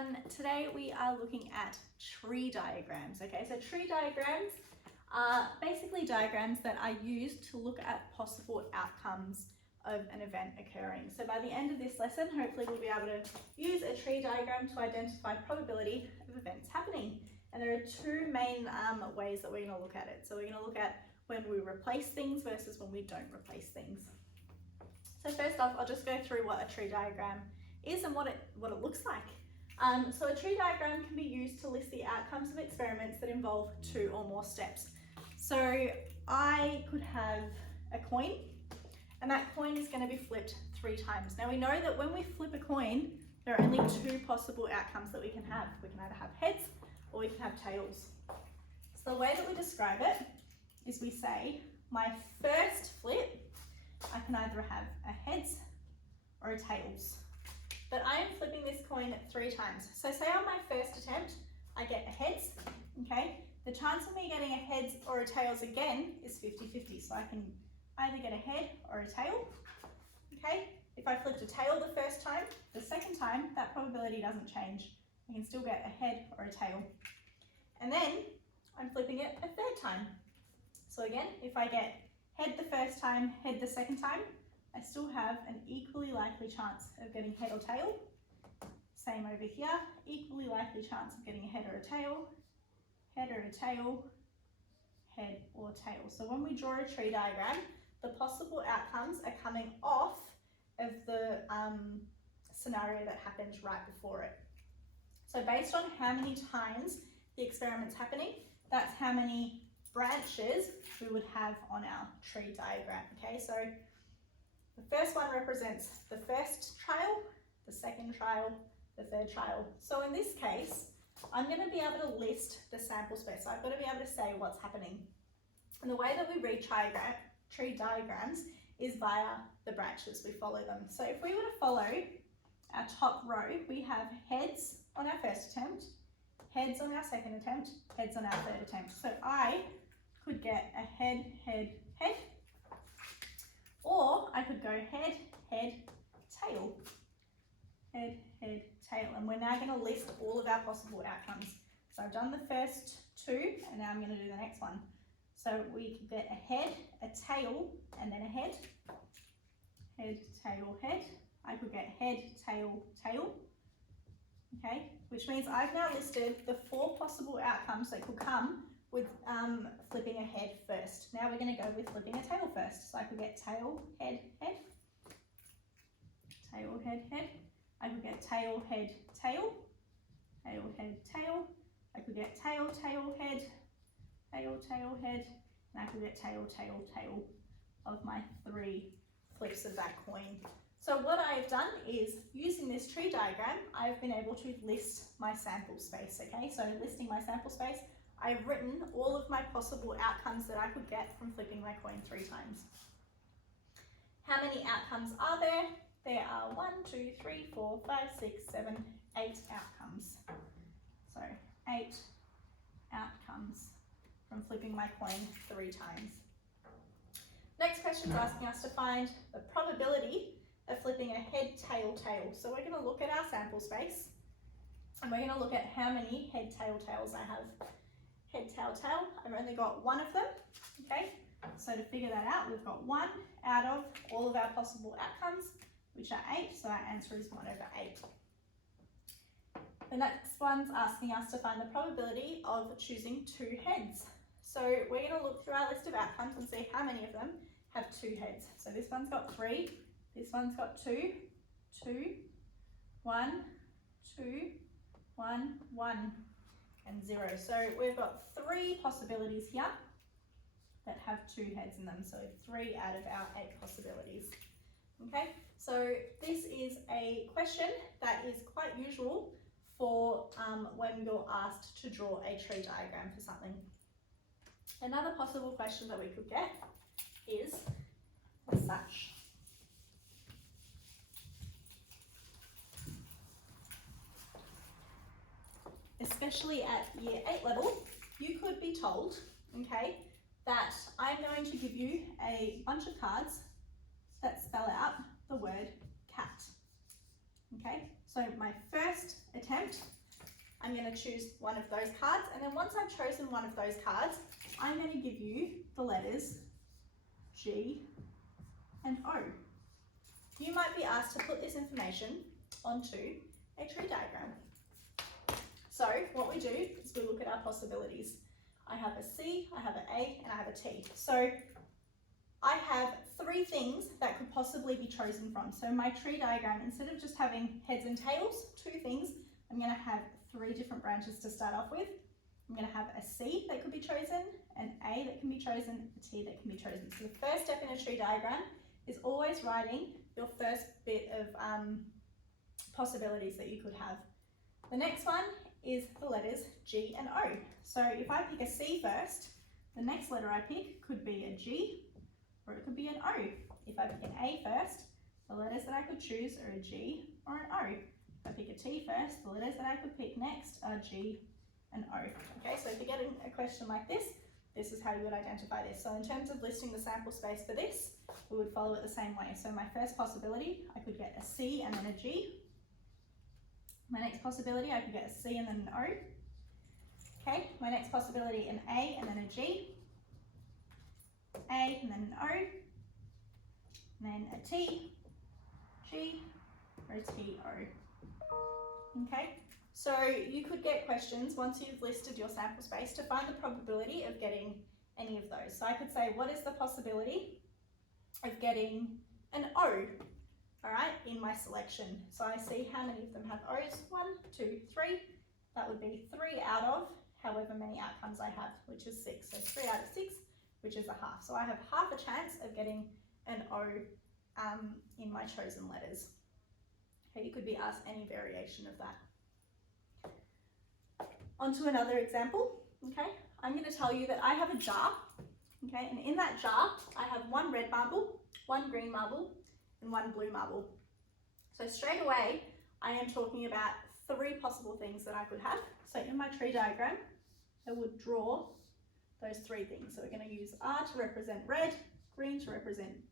everyone. Today we are looking at tree diagrams. Okay, so tree diagrams are basically diagrams that are used to look at possible outcomes of an event occurring. So by the end of this lesson, hopefully we'll be able to use a tree diagram to identify probability of events happening. And there are two main ways that we're going to look at it. So we're going to look at when we replace things versus when we don't replace things. So first off, I'll just go through what a tree diagram is and what it looks like. So a tree diagram can be used to list the outcomes of experiments that involve two or more steps. So I could have a coin, and that coin is going to be flipped 3 times. Now we know that when we flip a coin, there are only 2 possible outcomes that we can have. We can either have heads or we can have tails. So the way that we describe it is we say, my first flip, I can either have a heads or a tails. But I am flipping this coin 3 times. So say on my first attempt, I get a heads, okay? The chance of me getting a heads or a tails again is 50-50. So I can either get a head or a tail, okay? If I flipped a tail the first time, the second time, that probability doesn't change. I can still get a head or a tail. And then I'm flipping it a 3rd time. So again, if I get head the first time, head the second time, I still have an equally likely chance of getting head or tail. Same over here, equally likely chance of getting a head or a tail, head or a tail, head or tail. So when we draw a tree diagram, the possible outcomes are coming off of the scenario that happened right before it. So based on how many times the experiment's happening, that's how many branches we would have on our tree diagram. Okay, so the first one represents the first trial, the second trial, the 3rd trial. So in this case, I'm going to be able to list the sample space. So I've got to be able to say what's happening. And the way that we read tree diagrams is via the branches. We follow them. So if we were to follow our top row, we have heads on our first attempt, heads on our second attempt, heads on our 3rd attempt. So I could get a head, head, head. Or I could go head, head, tail. Head, head, tail. And we're now going to list all of our possible outcomes. So I've done the first 2, and now I'm going to do the next one. So we could get a head, a tail, and then a head. Head, tail, head. I could get head, tail, tail. Okay, which means I've now listed the 4 possible outcomes that could come with flipping a head first. Now we're going to go with flipping a tail first. So I could get tail, head, head. Tail, head, head. I could get tail, head, tail. Tail, head, tail. I could get tail, tail, head. Tail, tail, head. And I could get tail, tail, tail of my 3 flips of that coin. So what I've done is, using this tree diagram, I've been able to list my sample space, okay? So listing my sample space, I've written all of my possible outcomes that I could get from flipping my coin 3 times. How many outcomes are there? There are 1, 2, 3, 4, 5, 6, 7, 8 outcomes. So 8 outcomes from flipping my coin 3 times. Next question is asking us to find the probability of flipping a head, tail, tail. So we're going to look at our sample space, and we're going to look at how many head, tail, tails I have. Head, tail, tail, I've only got 1 of them, okay? So to figure that out, we've got 1 out of all of our possible outcomes, which are 8, so our answer is 1 over 8. The next one's asking us to find the probability of choosing 2 heads. So we're going to look through our list of outcomes and see how many of them have 2 heads. So this one's got 3, this one's got 2, 2, 1, 2, 1, 1. And 0. So we've got 3 possibilities here that have 2 heads in them. So 3 out of our 8 possibilities. Okay, so this is a question that is quite usual for when you're asked to draw a tree diagram for something. Another possible question that we could get is as such. Especially at year 8 level, you could be told, okay, that I'm going to give you a bunch of cards that spell out the word cat. Okay, so my first attempt attempt, I'm going to choose one of those cards, and then once I've chosen one of those cards, I'm going to give you the letters G and O. You might be asked to put this information onto a tree diagram. So what we do is we look at our possibilities. I have a C, I have an A, and I have a T. So I have three things that could possibly be chosen from. So my tree diagram, instead of just having heads and tails, two things, I'm going to have three different branches to start off with. I'm going to have a C that could be chosen, an A that can be chosen, a T that can be chosen. So the first step in a tree diagram is always writing your first bit of possibilities that you could have. The next one is the letters G and O. So if I pick a C first, the next letter I pick could be a G or it could be an O. If I pick an A first, the letters that I could choose are a G or an O. If I pick a T first, the letters that I could pick next are G and O. Okay, so if you're getting a question like this, this is how you would identify this. So in terms of listing the sample space for this, we would follow it the same way. So my first possibility, I could get a C and then a G. My next possibility, I could get a C and then an O. Okay, my next possibility, an A and then a G. A and then an O. And then a T, G, or a T, O. Okay, so you could get questions once you've listed your sample space to find the probability of getting any of those. So I could say, what is the possibility of getting an O? All right, in my selection. So I see how many of them have O's. 1, 2, 3. That would be 3 out of however many outcomes I have, which is 6. So 3 out of 6, which is a half. So I have half a chance of getting an O in my chosen letters. Okay, you could be asked any variation of that. On to another example. Okay, I'm going to tell you that I have a jar. Okay, and in that jar, I have one red marble, one green marble, and one blue marble. So straight away, I am talking about 3 possible things that I could have. So in my tree diagram, I would draw those 3 things. So we're going to use R to represent red, green to represent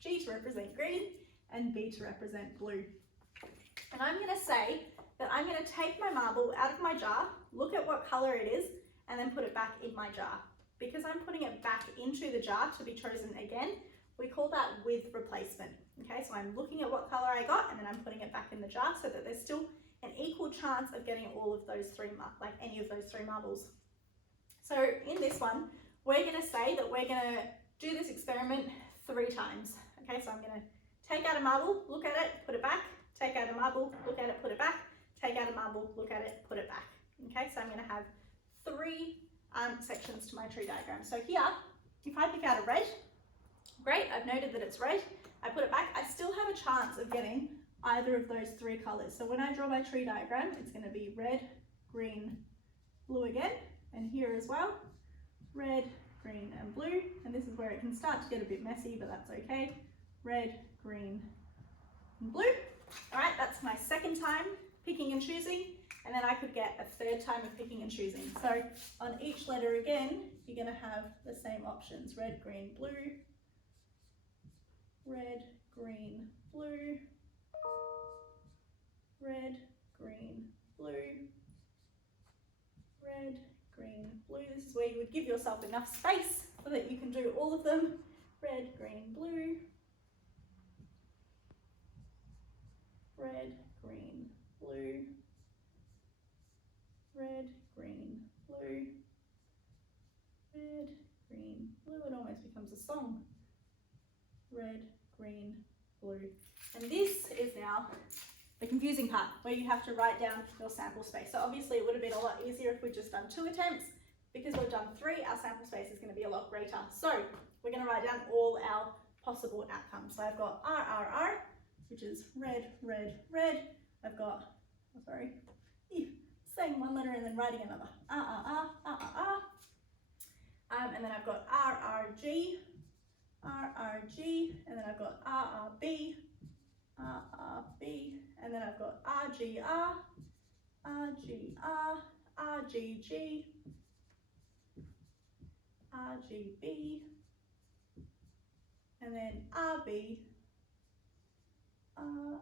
G to represent green, and B to represent blue. And I'm going to say that I'm going to take my marble out of my jar, look at what color it is, and then put it back in my jar. Because I'm putting it back into the jar to be chosen again, we call that with replacement. Okay, so I'm looking at what color I got and then I'm putting it back in the jar so that there's still an equal chance of getting all of those 3, like any of those 3 marbles. So in this one, we're going to say that we're going to do this experiment 3 times. Okay, so I'm going to take out a marble, look at it, put it back, take out a marble, look at it, put it back, take out a marble, look at it, put it back. Okay, so I'm going to have 3 sections to my tree diagram. So here, if I pick out a red, great, I've noted that it's red, I put it back, I still have a chance of getting either of those 3 colors. So when I draw my tree diagram, it's going to be red, green, blue again, and here as well, red, green, and blue. And this is where it can start to get a bit messy, but that's okay. Red, green, and blue. All right, that's my second time picking and choosing, and then I could get a 3rd time of picking and choosing. So on each letter again, you're going to have the same options: red, green, blue, red, green, blue, red, green, blue, red, green, blue. This is where you would give yourself enough space so that you can do all of them. Red, green, blue, red, green, blue, red, green, blue, red, green, blue. It almost becomes a song. Red, green, blue. And this is now the confusing part where you have to write down your sample space. So obviously it would have been a lot easier if we'd just done 2 attempts. Because we've done 3, our sample space is going to be a lot greater. So we're going to write down all our possible outcomes. So I've got RRR, which is red, red, red. I've got, saying one letter and then writing another. And then I've got RRG, RRG, and then I've got RRB, RRB, and then I've got RGR, RGR, RGG, RGB, and then RB, RB,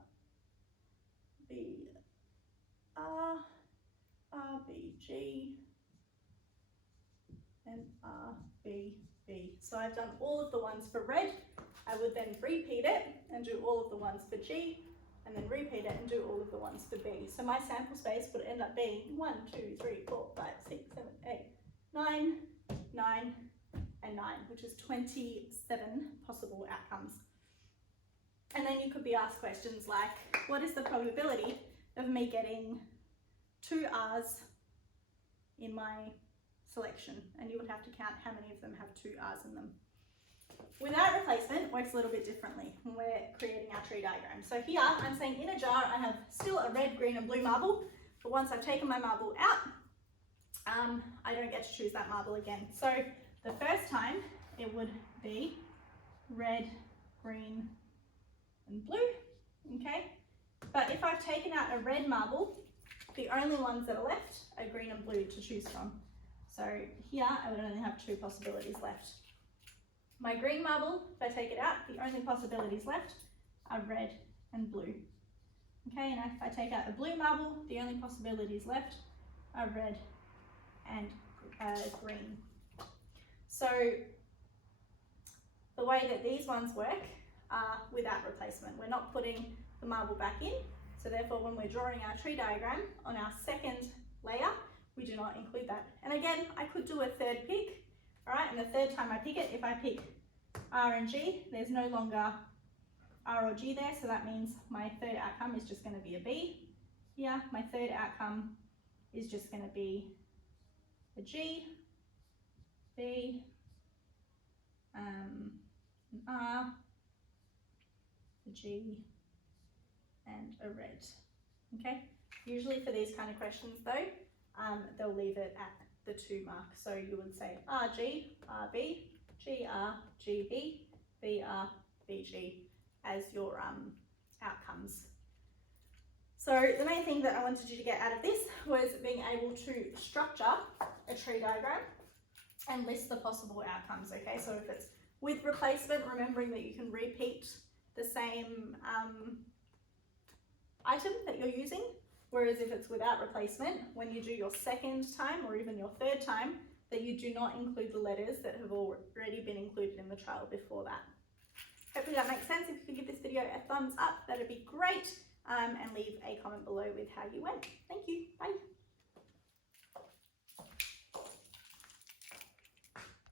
G, and R, B, B. So I've done all of the ones for red. I would then repeat it and do all of the ones for G, and then repeat it and do all of the ones for B. So my sample space would end up being 1, 2, 3, 4, 5, 6, 7, 8, 9, 9, and 9, which is 27 possible outcomes. And then you could be asked questions like, what is the probability of me getting 2 R's in my selection? And you would have to count how many of them have 2 R's in them. Without replacement works a little bit differently when we're creating our tree diagram. So here I'm saying in a jar I have still a red, green and blue marble, but once I've taken my marble out, I don't get to choose that marble again. So the first time it would be red, green and blue, okay? But if I've taken out a red marble, the only ones that are left are green and blue to choose from. So here I would only have 2 possibilities left. My green marble, if I take it out, the only possibilities left are red and blue. Okay, and if I take out a blue marble, the only possibilities left are red and green. So the way that these ones work are without replacement. We're not putting the marble back in, so therefore when we're drawing our tree diagram on our second layer, we do not include that. And again, I could do a third pick, all right, and the third time I pick it, if I pick R and G, there's no longer R or G there, so that means my third outcome is just going to be a B. Here, my third outcome is just going to be a G, B, an R, a G, and a red. Okay, usually for these kind of questions though, they'll leave it at the 2 mark. So you would say RG, RB, GR, GB, BR, BG as your outcomes. So the main thing that I wanted you to get out of this was being able to structure a tree diagram and list the possible outcomes, okay? So if it's with replacement, remembering that you can repeat the same item that you're using, whereas if it's without replacement, when you do your second time or even your third time, that you do not include the letters that have already been included in the trial before that. Hopefully that makes sense. If you could give this video a thumbs up, that'd be great, and leave a comment below with how you went. Thank you, bye.